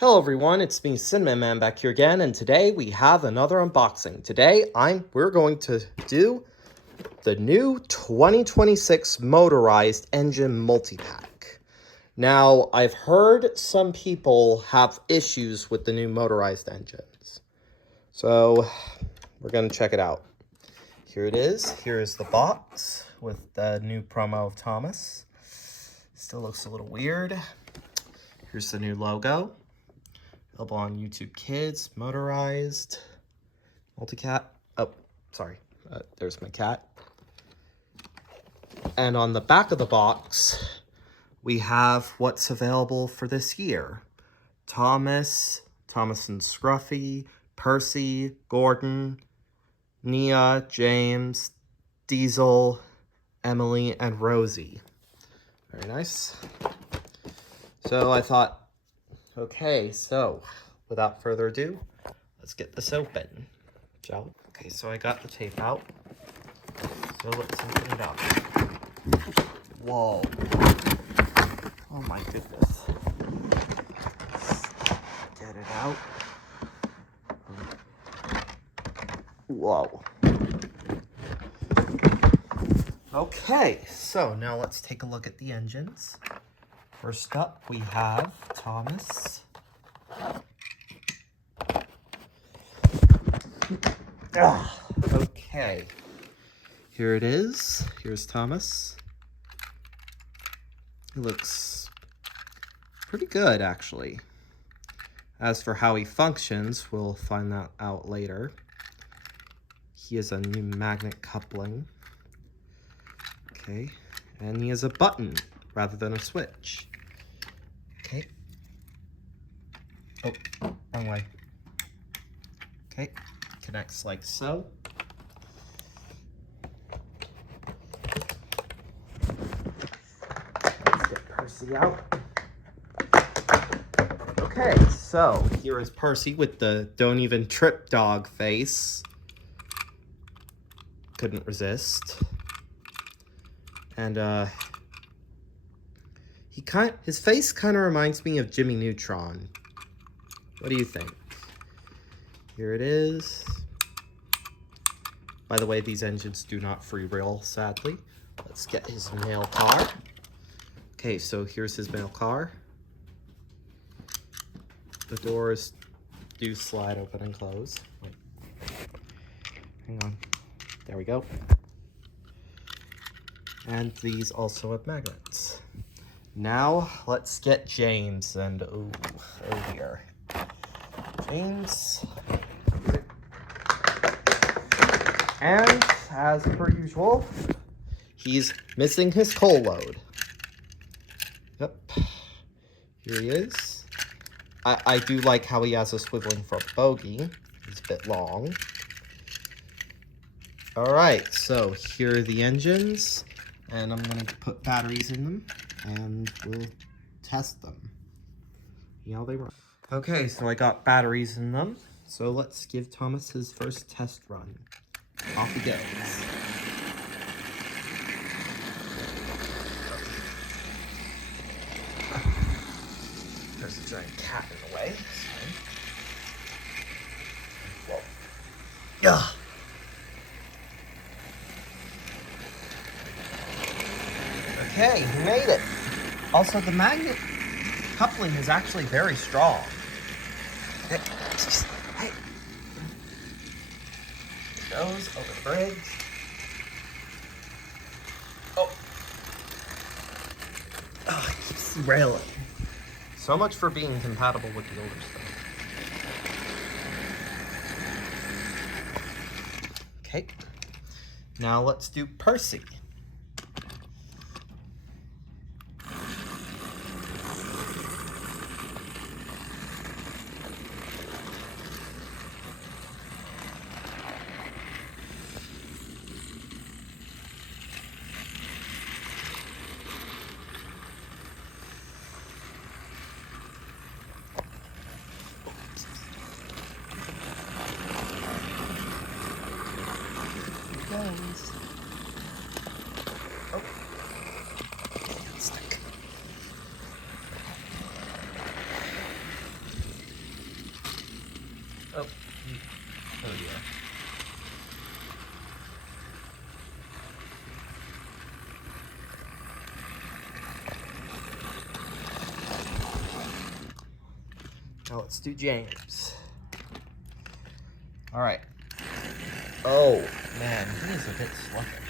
Hello everyone, it's me Cinnamon Man back here again, and today we have another unboxing. Today we're going to do the new 2026 Motorized engine multi-pack. Now, I've heard some people have issues with the new Motorized engines. So, we're going to check it out. Here it is. Here is the box with the new promo of Thomas. Still looks a little weird. Here's the new logo. Available on YouTube Kids, Motorized, Multicat. Oh, sorry. There's my cat. And on the back of the box, we have what's available for this year. Thomas and Scruffy, Percy, Gordon, Nia, James, Diesel, Emily, and Rosie. Very nice. So I thought, okay, so without further ado, let's get this open, shall we? Okay, so I got the tape out. So let's open it up. Whoa. Oh my goodness. Get it out. Whoa. Okay, so now let's take a look at the engines. First up, we have Thomas. Okay, here it is. Here's Thomas. He looks pretty good, actually. As for how he functions, we'll find that out later. He has a new magnet coupling. Okay, and he has a button rather than a switch. Okay. Oh, wrong way. Okay, connects like so. Let's get Percy out. Okay, so here is Percy with the don't even trip dog face. Couldn't resist. And his face kind of reminds me of Jimmy Neutron. What do you think? Here it is. By the way, these engines do not free roll, sadly. Let's get his mail car. Okay, so here's his mail car. The doors do slide open and close. Wait. Hang on. There we go. And these also have magnets. Now, let's get James, and oh dear. James. And, as per usual, he's missing his coal load. Yep. Here he is. I do like how he has a swiveling front bogey. He's a bit long. Alright, so here are the engines. And I'm going to put batteries in them. And we'll test them. See how they run. Okay, so I got batteries in them. So let's give Thomas his first test run. Off he goes. There's a giant cat in the way. Whoa. Yeah. Okay, he made it. Also, the magnet coupling is actually very strong. Hey. Goes over the bridge. Oh, it keeps railing. So much for being compatible with the older stuff. Okay, now let's do Percy. Goes. Oh, oh dear. Now let's do James. All right. Oh, man, he is a bit sluggish.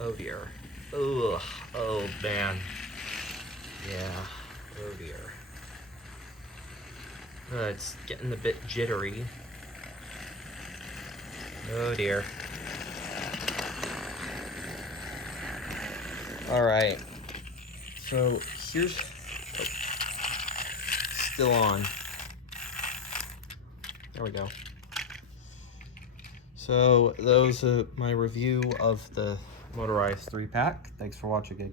Oh dear. Ugh. Oh man. Yeah. Oh dear. It's getting a bit jittery. Oh dear. Alright. So here's. Oh, still on. There we go. So those are my review of the Motorized 3-pack. Thanks for watching.